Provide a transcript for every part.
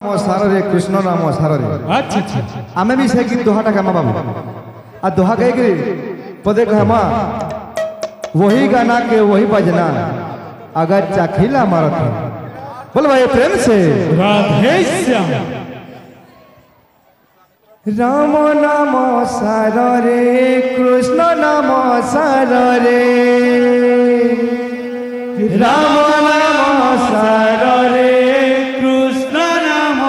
नाम सारे कृष्ण नाम सारे अच्छा अच्छा आमे भी से गीत दोहाटा गामा बाबू आ दोहा कह के पदे कहमा वही गाना के वही बजना अगर चाखिला मारत है बोल भाई प्रेम से राधे श्याम राम नाम सारे कृष्ण नाम सारे राम नाम सारे कृष्ण नाम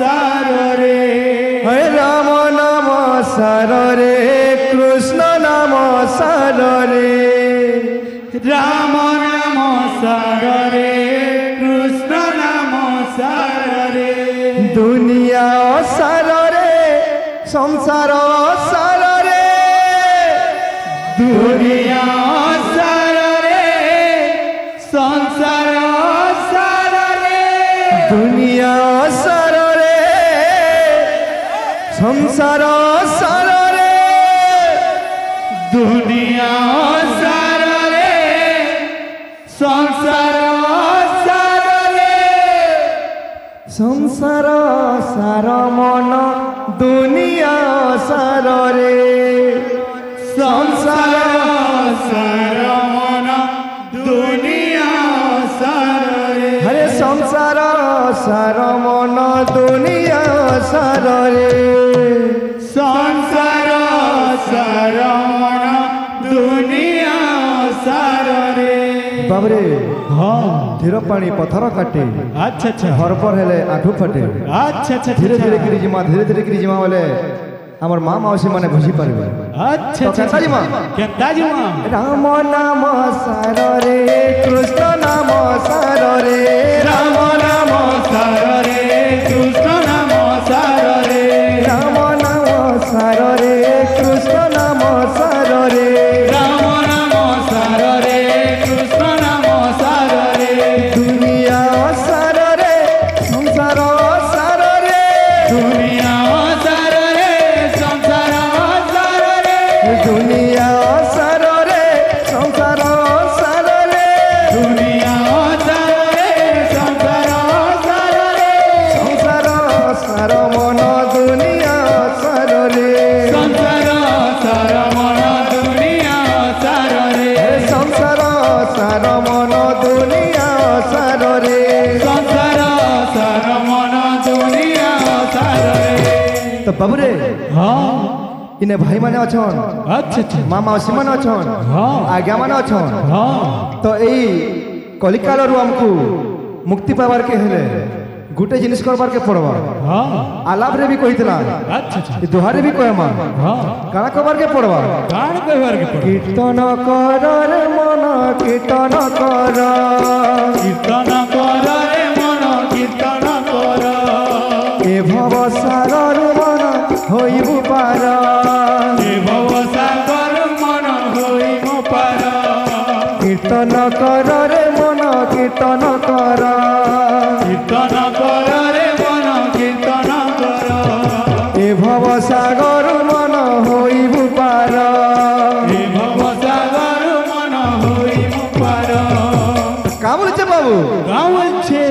सारे राम नाम सारे कृष्ण नाम सारे राम नाम सारे कृष्ण नाम सारे दुनिया सारे संसार सारे दुनिया सारे संसार सारे दुनिया सारे संसार सारे दुनिया सारे संसार सारे संसार सार मन दुनिया सारे संसार सार मन दुनिया सारे हरे संसार सार मन दुनिया सारे संसार सार मन दुनिया सारे बाबरे हाँ धीर पानी पथर काटे अच्छा अच्छा हरपर हेले आठू फटे अच्छा अच्छा धीरे धीरे गिरी जिमा धीरे धीरे गिरी जिमा बोले हमर माँ मौसी माने बुझी पारबे अच्छा तो अच्छा केता जिमा केता जिमा राम नाम सारे कृष्ण नाम सारे राम नाम सारे कृष्ण नाम सारे राम नाम सारे कृष्ण नाम सारे राम नाम सारे कृष्ण नाम सारे दुनिया सारे संसार सारे दुनिया सारे संसार सारे दुनिया सारे संसार सारे दुनिया सारे संसार सारे संसार सार मन दुनिया सारे संसार सार मन दुनिया सारे संसार सार मन दुनिया सारे संसार सार मन दुनिया सारे तो बाबूरे हाँ इने भाई माने अछन अच्छा अच्छा माँ मौसी माने अछन हाँ आज्ञा माने अछन हाँ तो एई कलिकालरू हमको मुक्ति पावार के हेले गुटे जिनिस करबार के पड़वा हाँ आलाप रे भी कहितला अच्छा अच्छा ई दोहारे भी कहमा हाँ काना करबार के पड़वा गान कहवार के पड़े कीर्तन कर रे मन कीर्तन कर कीर्तन कर रे मन कीर्तन कर ए भव सागर मन होइबु पार हे भव सागर मन होई मो पार कीर्तन कर रे मन कीर्तन कर कीर्तन कर रे मन कीर्तन कर ए भव सागर मन होइबु पार हे भव सागर मन होई मो पार का बोलছে বাবু गाँव छे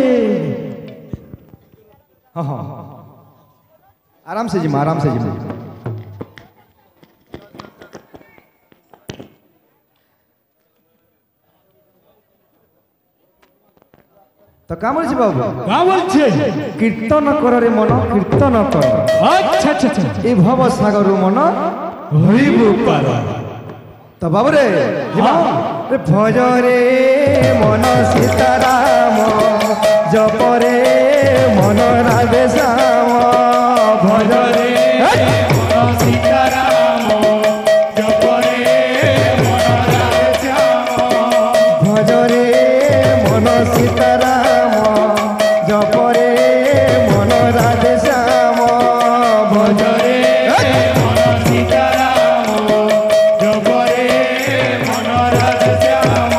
हाँ हाँ आराम से जिमा आराम से जिमा तो का बोलছে বাবু गाँव छे কীর্তন কর রে মন কীর্তন কর अच्छा अच्छा अच्छा এই ভব সাগর মন होइबु पार তো বাবু রে জিমা রে ভজ রে মন সীতারাম জপ রে মন রাধে শ্যাম ভজ রে मन सीताराम जप रे मन राधे श्याम ভজ রে মন সীতারাম জপ রে মন রাধে শ্যাম ভজ রে मन सीताराम जप रे मन राधे श्याम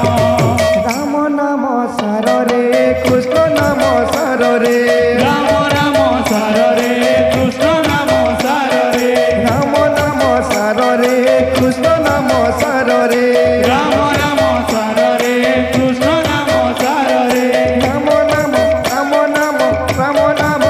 রাম নাম সারে কৃষ্ণ নাম সারে राम नाम सारे कृष्ण नाम सारे রাম নাম সারে কৃষ্ণ নাম সারে राम नाम सारे कृष्ण नाम सारे রাম নাম রাম নাম রাম নাম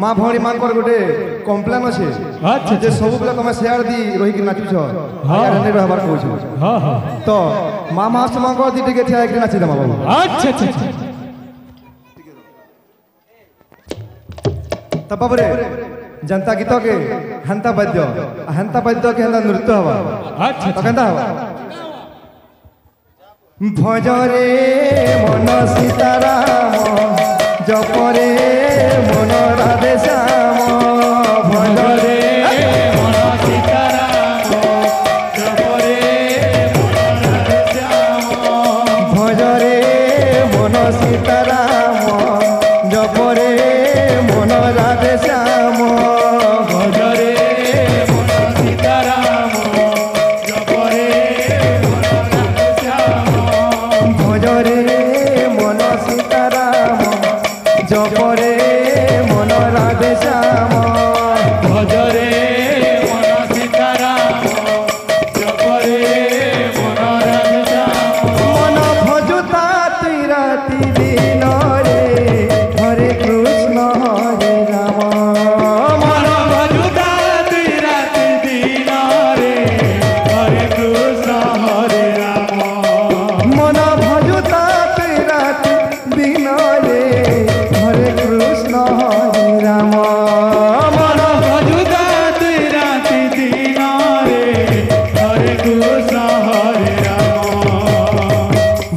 माँ भौणी मांकर गोटे कम्प्लेन अच्छे अच्छा जे सब बेला तुम सेयार दी रही कि नाचुछ यार नहीं रहबार कहूछ हाँ हाँ तो माँ मास मांकर दी टिके ठिया एक नाची दमा बाबू अच्छा अच्छा अच्छा तो बाबू रे जनता गीत के हंता वाद्य के हंता नृत्य हवा अच्छा तो कहता हवा भजरे मन सीताराम जपरे मन राधे श्याम भजरे मन सीताराम जपरे मन राधे श्याम भजरे मन सीताराम जपरे मन राधे श्याम भजरे मन सीताराम जपरे मन राधे श्याम भजरे मन सीताराम जपरे मन राधे श्याम भजरे मन सीताराम जपरे मन राधे श्याम मन भजुता राति दिन रे हरे कृष्ण हरे राम मन भजुता राति दिन रे हरे कृष्ण हरे राम मन भजुता राति दिन रे हरे कृष्ण हरे राम मन भजुता राति दिन रे हरे कृष्ण हरे राम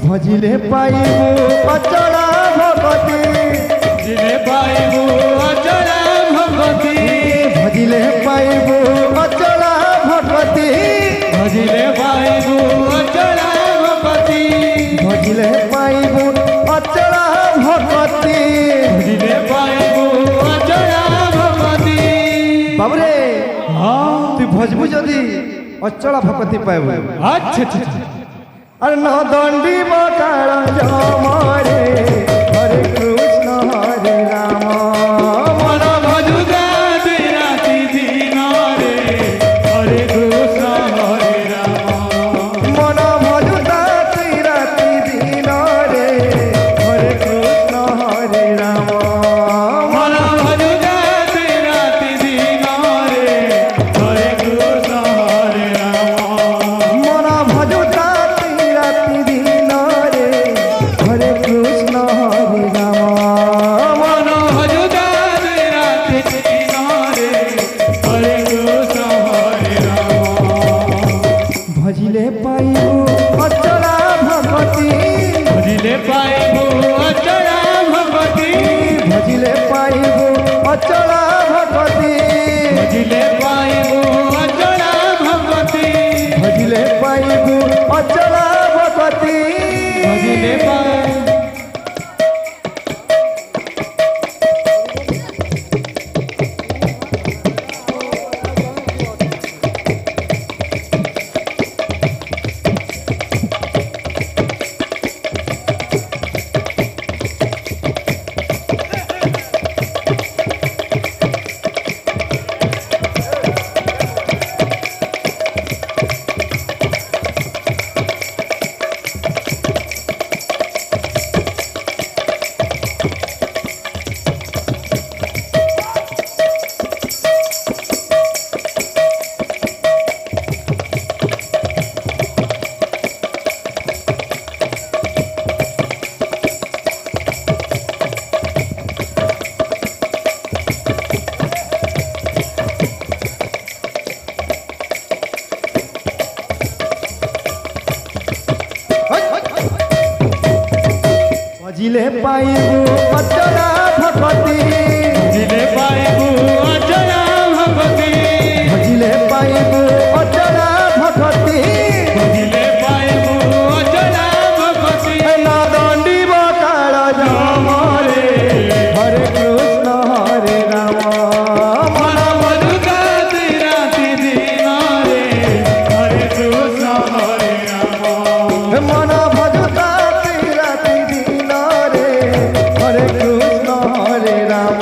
भजिले पाइबू अचला भगवती जिले पाइबू अचला भगवती भजिले पाइबू अचला भगवती भजिले पाइबू अचला भगवती भजिले पाइबू अचला भगवती भजिले पाइबू अचला भगवती बाबूरे हाँ तु भजबू जदि अचला भगवती पाइबू अच्छा अच्छा अच्छा अरे न दंडी बकाल जमरे हरे कृष्ण हरे राम मन भजुता राति दिन रे हरे कृष्ण हरे राम मन भजुता राति दिन रे हरे कृष्ण हरे राम मन भजुता राति दिन रे हरे कृष्ण हरे राम मन भजुता राति दिन रे हरे कृष्ण हरे राम मन भजुता राति दिन रे हरे कृष्ण हरे राम भजिले पाइबू अचला भगवती भजिले पाइबू अचला भगवती भजिले पाइबू अचला भगवती भजिले पाइबू अचला भगवती भजिले पाइबू अचला भगवती भजिले पाइ भजिले पाइबू अचला भगवती भजिले पाइबू अचला भगवती भजिले पाइबू अचला भगवती भजिले पाइबू अचला भगवती ना दंडी बकाल जमरे हरे कृष्ण हरे राम मन भजुता राति दिन रे हरे कृष्ण हरे राम मन भजुता राति दिन रे हरे कृष्ण हरे राम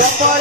जपल